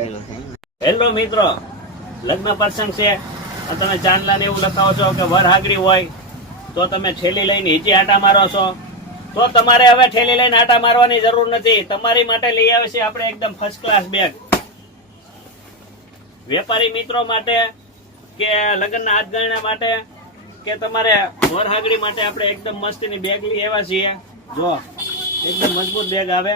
Hello મિત્રો, લગ્ન પ્રસંગ છે. તમે ચાંદલા ને એવું લખાવો છો કે વર હાગડી હોય તો તમે ઠેલી લઈને નીચે આટા મારો છો, તો તમારે હવે ઠેલી લઈને આટા મારવાની જરૂર નથી. તમારી માટે લઈ આવે છે આપણે એકદમ ફર્સ્ટ ક્લાસ બેગ. વેપારી મિત્રો માટે કે લગ્નના હાથગણના માટે કે તમારે વર હાગડી માટે આપણે એકદમ મસ્તીની બેગ લઈ આવ્યા છીએ. જો એકદમ મજબૂત બેગ આવે,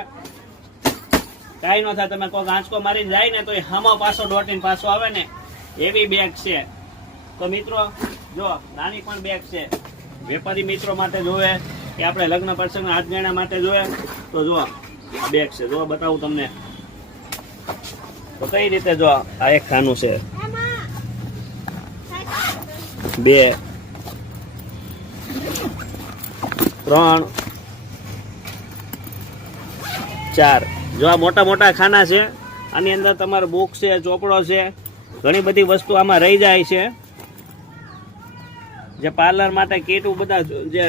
કાંઈ ન થાય. તમે કોઈ આંચકો મારીને જાય ને તો એ હામો પાછો દોટીને પાછો આવે ને એવી બેગ છે. તો મિત્રો જો નાની પણ બેગ છે. વેપારી મિત્રો માટે જોવે કે આપણે લગ્ન પ્રસંગ હાથગણના માટે જોવે તો જો આ બેગ છે. જો બતાવું તમને તો કઈ રીતે. જો આ એક ખાનું છે, 2 3 4 જો આ મોટા મોટા ખાના છે. આની અંદર તમારો બુક છે, ચોપડો છે, ઘણી બધી વસ્તુ આમાં રહી જાય છે. જે પાર્લર માટે કીટ બધા જે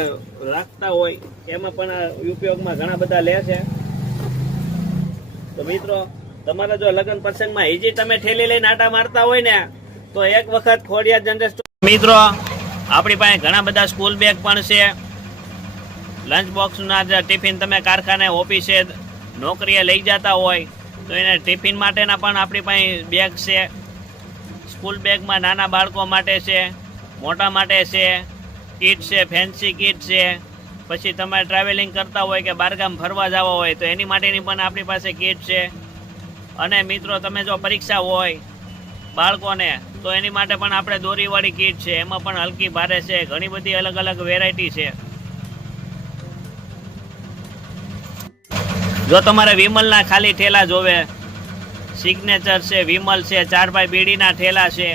રાખતા હોય એમાં પણ ઉપયોગમાં ઘણા બધા લે છે. તો મિત્રો તમારા જો લગ્ન પ્રસંગમાં હજી તમે ઠેલી લઈને આટા મારતા હોય ને તો એક વખત ખોડિયાર જનરલ સ્ટોર. મિત્રો આપણી પાસે ઘણા બધા સ્કૂલ બેગ પણ છે. લંચ બોક્સના જે ટિફિન તમે કારખાને ઓફિસે નોકરીએ લઈ જતા હોય તો એને ટિફિન માટેના પણ આપણી પાસે બેગ છે. સ્કૂલ બેગમાં નાના બાળકો માટે છે, મોટા માટે છે, કીટ છે, ફેન્સી કીટ છે. પછી તમે ટ્રાવેલિંગ કરતા હોય કે બહારગામ ફરવા જવા હોય તો એની માટેની પણ આપણી પાસે કીટ છે. અને મિત્રો તમે જો પરીક્ષા હોય બાળકોને તો એની માટે પણ આપણે દોરીવાળી કીટ છે. એમાં પણ હલકી ભારે છે, ઘણી બધી અલગ અલગ વેરાયટી છે. જો તમારે વિમલના ખાલી ઠેલા જોવે, સિગ્નેચર છે, વિમલ છે, 4x બીડીના ઠેલા છે,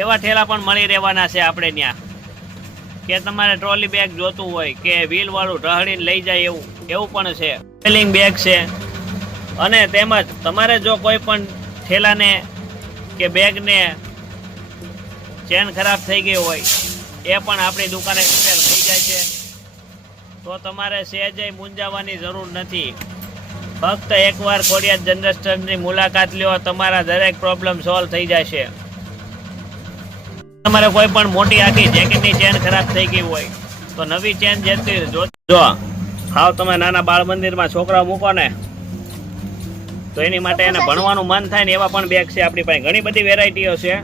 એવા ઠેલા પણ મળી રહેવાના છે આપણે ત્યાં. કે તમારે ટ્રોલી બેગ જોતું હોય કે વ્હીલવાળું ઢહળીને લઈ જાય એવું પણ છે. ટ્રાવેલિંગ બેગ છે. અને તેમજ તમારે જો કોઈ પણ ઠેલાને કે બેગને ચેન ખરાબ થઈ ગઈ હોય એ પણ આપણી દુકાને રિપેર થઈ જાય છે. તો તમારે સહેજે મૂંઝાવાની જરૂર નથી. ફક્ત એકવાર ખોડિયાર જનરલ સ્ટોરની મુલાકાત લ્યો, તમારા દરેક પ્રોબ્લેમ સોલ્વ થઈ જશે. તમારે કોઈ પણ મોટી આખી જેકેટની ચેન ખરાબ થઈ ગઈ હોય તો નવી ચેન જેટલી જો હાવ તમે નાના બાળ મંદિરમાં છોકરાઓ મૂકો ને તો એની માટે એને ભણવાનું મન થાય ને એવા પણ બેગ છે આપણી પાસે. ઘણી બધી વેરાયટીઓ છે.